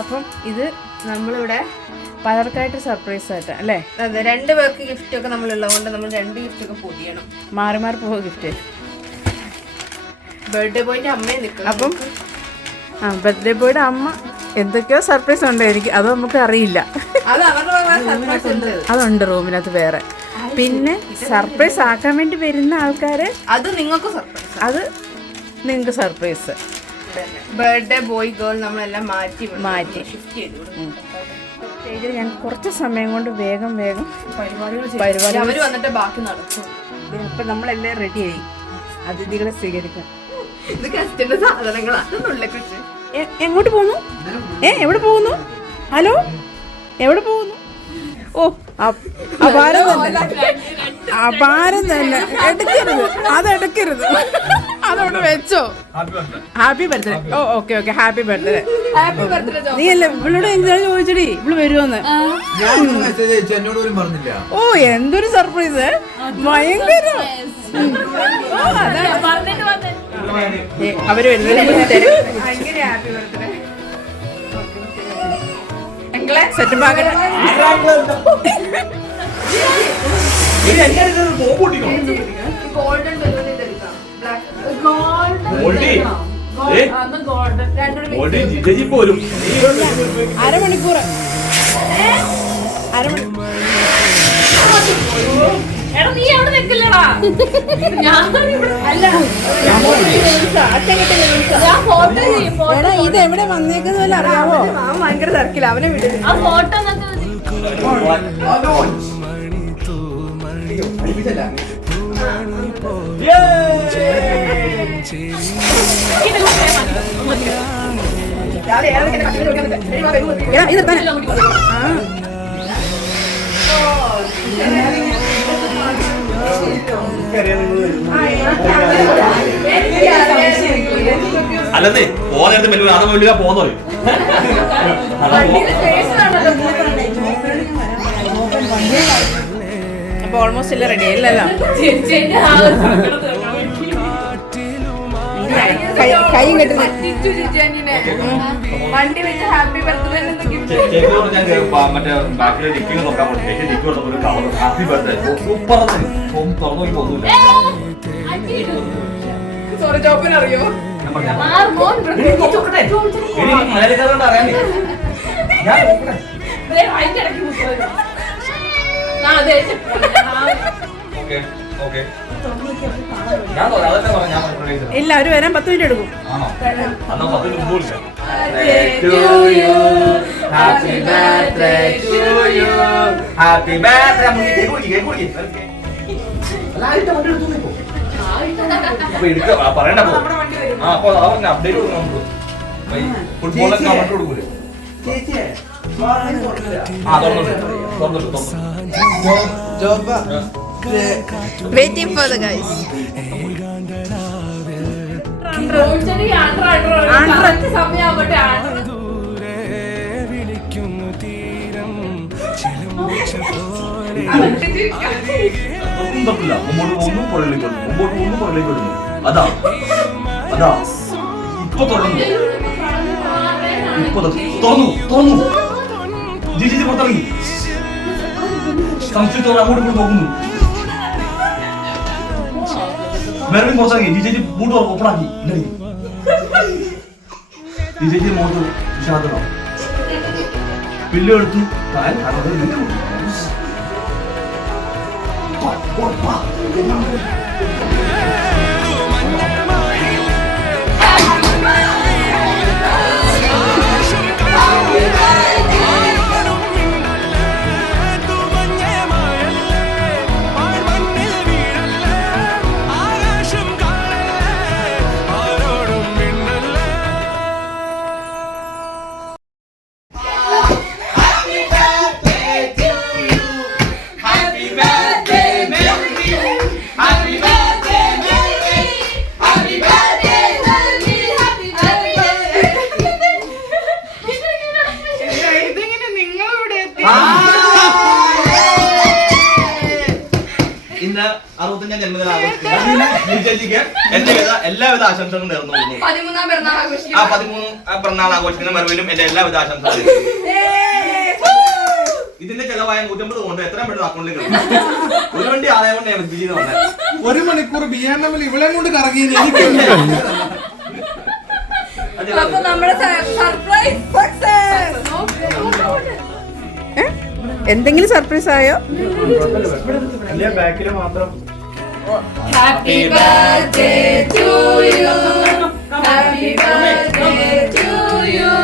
അപ്പം ഇത് നമ്മളിവിടെ പലർക്കായിട്ട് സർപ്രൈസ് ആയിട്ട് അല്ലേ? അതെ, 2 പേർക്ക് ഗിഫ്റ്റ് ഒക്കെ നമ്മളുള്ളതുകൊണ്ട് നമ്മൾ 2 ഗിഫ്റ്റ് ഒക്കെ പൊടിയണം. മാറി മാറി പോകും ഗിഫ്റ്റ്. ബർത്ത്ഡേ ബോയിന്റെ അമ്മയെ നിൽക്കണം. അപ്പം ബർത്ത്ഡേ ബോയുടെ അമ്മ എന്തൊക്കെയോ സർപ്രൈസ് ഉണ്ട് എനിക്ക്, അത് നമുക്ക് അറിയില്ല. അതുണ്ട് റൂമിനകത്ത് വേറെ. പിന്നെ സർപ്രൈസ് ആക്കാൻ വേണ്ടി വരുന്ന ആൾക്കാര് അത് നിങ്ങൾക്ക് സർപ്രൈസ്, അത് നിങ്ങൾക്ക് സർപ്രൈസ്. ബർത്ത്ഡേ ബോയ് ഗേൾ നമ്മളെല്ലാം മാറ്റി ഷിഫ്റ്റ് ചെയ്തു. സ്റ്റേജിൽ ഞാൻ കുറച്ച് സമയം കൊണ്ട് വേഗം പരിപാടി അവർ വന്നിട്ട് ബാക്കി നടക്കും. അപ്പം നമ്മളെല്ലാം റെഡിയായി അതിഥികളെ സ്വീകരിക്കാം. ഇത് ഗസ്റ്റിന്റെ സാധനങ്ങളാണെന്നുള്ള കുറിച്ച്. എങ്ങോട്ട് പോകുന്നു? എവിടെ പോകുന്നു? ഹലോ, എവിടെ പോകുന്നു? ഓ, അപാരം തന്നെ. എടുക്കരുത്, അതെടുക്കരുത്, അതവിടെ വെച്ചോ. Happy birthday. Oh okay happy birthday. നീ അല്ലേ ഇവളോട് എന്താ ചോദിച്ചടി ഇവള് വരുമോന്ന്? ഓ, എന്തൊരു സർപ്രൈസ്, ഭയങ്കര. അവര് വരുന്നത് സെറ്റപ്പ് ആകട്ടെ. അരമണിക്കൂർ ഇത് എവിടെ വന്നേക്കുന്ന വല്ല അറിയാവോ? ഭയങ്കര തിരക്കില്ല, അവനെ വിടും. അല്ലെന്നേ പോകാൻ പോകുന്നത്. അപ്പൊ ഓൾമോസ്റ്റ് എല്ലാം റെഡി ആയില്ലല്ലോ. കൈ കെട്ടുന്ന വണ്ടി വെച്ച് ഹാപ്പി ബർത്ത്ഡേ സോറി ചോപ്പിന് അറിയോ? ഇല്ല, അവര് വരാൻ 10 മിനിറ്റ് എടുക്കും. പറയണ്ട അപ്ഡേറ്റ് ഫുട്ബോളൊക്കെ കമന്റ് കൊടുക്കൂലേ? Waiting for the guys. അതാ ഇപ്പൊ തുറന്നു ജിജി പുറത്തിറങ്ങി സംശയത്തോടെ അങ്ങോട്ട് പോകുന്നു. മെർവിൻ പുറത്തിറങ്ങി ജിജി ബൂട്ട് ഓപ്പണാക്കി. ജിജി മോട്ട് വിഷാദം പില്ല് എടുത്തു. Happy birthday, 45ാം ജന്മദിനം ആഘോഷിക്കുന്ന ചേച്ചിക്ക് എന്റെ എല്ലാവിധ ആശംസകളും നേർന്നു കൊള്ളുന്നു. 13ാം പിറന്നാൾ ആഘോഷിക്കും. 13 പിറന്നാൾ ആഘോഷിക്കുന്ന മെർവിനും എന്റെ എല്ലാവിധ ആശംസകളും. ഇതിന്റെ ചെലവായ 150 കൊണ്ട് എത്രയും പെട്ടെന്ന് അക്കൗണ്ടിൽ കിട്ടും. ഒരു വണ്ടി ആദായം കൊണ്ട് ഞാൻ ജീവിതം വന്നത്. 1 മണിക്കൂർ ബിയാനമിൽ ഇവളെ കൊണ്ട് കറങ്ങി എനിക്ക് അപ്പൊ നമ്മുടെ സർപ്രൈസ് സക്സസ്. എന്തെങ്കിലും സർപ്രൈസ് ആയോ? ബാക്കിൽ മാത്രം Happy birthday to you. Happy birthday to you.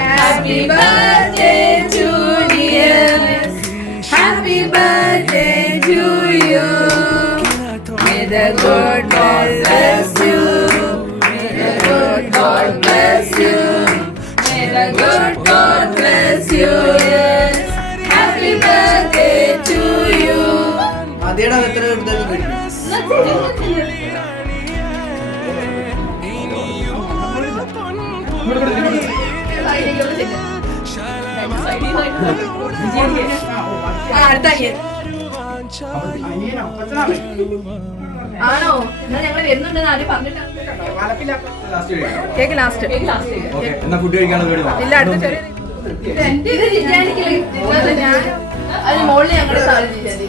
Happy birthday to dear. Happy birthday to you. May the good God bless you. May the good God bless you. May the good God bless you. Yes. Happy birthday to you. അതേടാ എത്ര എടുത്താലും കഴിക്കും. ആണോ? എന്നാ ഞങ്ങൾ വരുന്നുണ്ടെന്ന് ആരും പറഞ്ഞിട്ടാണ്. Cake last. എന്നാ ഫുഡ് കഴിക്കാനുള്ള വീട് ഇല്ല, അടുത്ത ചെറിയ ഇത് ജിജാനിക്ക് ഞാൻ അതിന് മുകളിൽ ഞങ്ങളുടെ സാധനം ജിജാനി.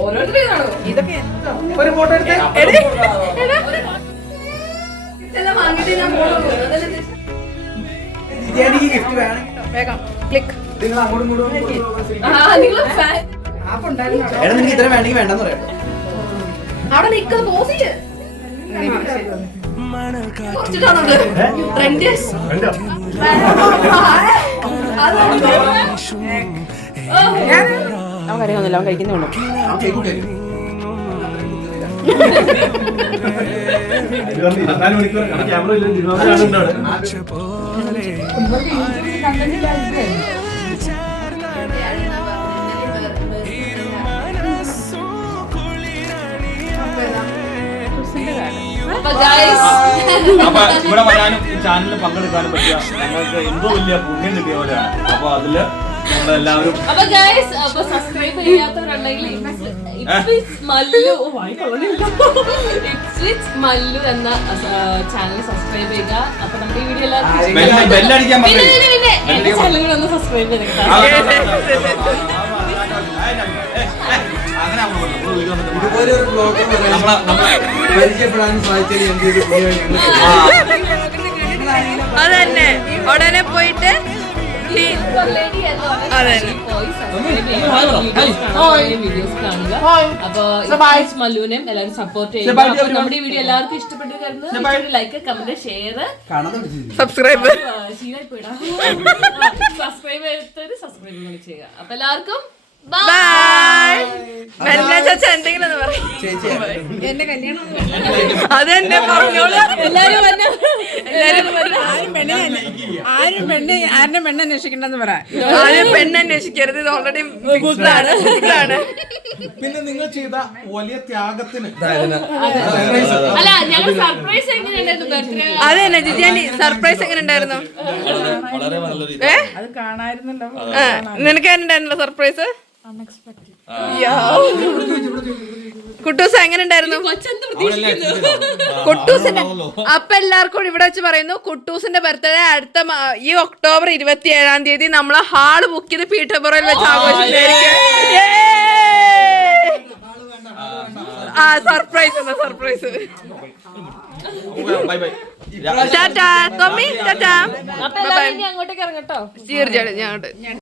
ഓരോരുത്തരും കാണോ? ഇതൊക്കെ ഒരു ഫോട്ടോ എടുത്ത് ഇതെല്ലാം വാങ്ങിയിട്ട് ഞാൻ മോള് ഗിഫ്റ്റ് വേണം. വേഗം ക്ലിക്ക്. നിങ്ങൾ അങ്ങോട്ടും ഇങ്ങോട്ടും നിങ്ങൾ ഫാൻ എടാ നിനക്ക് ഇത്ര വേണമെങ്കിൽ വേണ്ടെന്ന് പറയാം. അവിടെ നിൽക്കുന്ന പോസ് ചെയ്യ്. കുറച്ചിട്ടാണുണ്ട് ട്രെൻഡ്. അവൻ കരയൊന്നുമില്ല, അവൻ കഴിക്കുന്നേ ഉള്ളൂ. മണിക്കൂർ ക്യാമറ ഇല്ല. അപ്പൊ ഇവിടെ വരാനും ഈ ചാനലിൽ പങ്കെടുക്കാനും പറ്റിയ ഞങ്ങൾക്ക് എന്തോ വലിയ പുണ്യം കിട്ടിയ പോലെയാണ്. അപ്പൊ അതില് നമ്മളെല്ലാവരും അപ്പൊ ഗൈസ്, അപ്പൊ സബ്സ്ക്രൈബ് ചെയ്യാത്തവരുണ്ടെങ്കിൽ മല്ലു എന്ന ചാനൽ സബ്സ്ക്രൈബ് ചെയ്യുക. അപ്പൊ നമ്മുടെ ഈ വീഡിയോ എല്ലാവർക്കും ബെല്ലടിക്കാൻ പിന്നെ എന്റെ ചാനൽ ഒന്ന് സബ്സ്ക്രൈബ് ചെയ്തേക്കാം. ഇതുപോലെ ഒരു ബ്ലോഗ് പരിചയപ്പെടാൻ സാധിച്ചത് എന്തൊരു അതന്നെ ഉടനെ പോയിട്ട് വീഡിയോസ് കാണുക. അപ്പൊ മല്ലുവിനെയും എല്ലാവരും സപ്പോർട്ട് ചെയ്യുക. നമ്മുടെ ഈ വീഡിയോ എല്ലാവർക്കും ഇഷ്ടപ്പെട്ടു കരുതുന്നു. ലൈക്ക്, കമന്റ്, ഷെയർ, സബ്സ്ക്രൈബ് ശീലമായി പോയിടാ. സബ്സ്ക്രൈബ് ചെയ്തവര് സബ്സ്ക്രൈബ് ചെയ്യുക. അപ്പൊ എല്ലാവർക്കും ബൈ. എന്തെങ്കിലും എന്റെ കല്യാണം അതെന്നെ പറഞ്ഞോളൂ. എല്ലാരും വന്ന് ആരുടെ പെണ്ണ് അന്വേഷിക്കണ്ടെന്ന് പറ. ആരും പെണ്ണന്വേഷിക്കരുത്. ഇത് ഓൾറെഡി ബുക്കാണ്. പിന്നെ നിങ്ങൾ ചെയ്ത വലിയ ത്യാഗത്തിന് അല്ല, ഞങ്ങൾ സർപ്രൈസ് എങ്ങനെയുണ്ടായിരുന്നു ബർത്ത്ഡേ? അത് തന്നെ ജിജാനി, സർപ്രൈസ് എങ്ങനെ ഉണ്ടായിരുന്നു? അത് കാണായിരുന്നല്ലോ. നിനക്ക് എങ്ങനെയുണ്ടായിരുന്നല്ലോ സർപ്രൈസ്? കുട്ടൂസ് എങ്ങനെ ഉണ്ടായിരുന്നു? കുട്ടൂസിന്റെ അപ്പൊ എല്ലാവർക്കും ഇവിടെ വെച്ച് പറയുന്നു, കുട്ടൂസിന്റെ ബർത്ത്ഡേ അടുത്ത ഈ ഒക്ടോബർ 27-ാം തീയതി നമ്മള് ഹാള് ബുക്ക് ചെയ്ത് പീഠപുറയിൽ വെച്ച് ആഘോഷിച്ചായിരിക്കും. ആ സർപ്രൈസ് എന്നാ സർപ്രൈസ്. ടാറ്റാ തൊമ്മി, ടാറ്റാ. അപ്പൊ എല്ലാവരും ഇനി അങ്ങോട്ടേക്ക് ഇറങ്ങട്ടോ. തീർച്ചയായിട്ടും ഞാൻ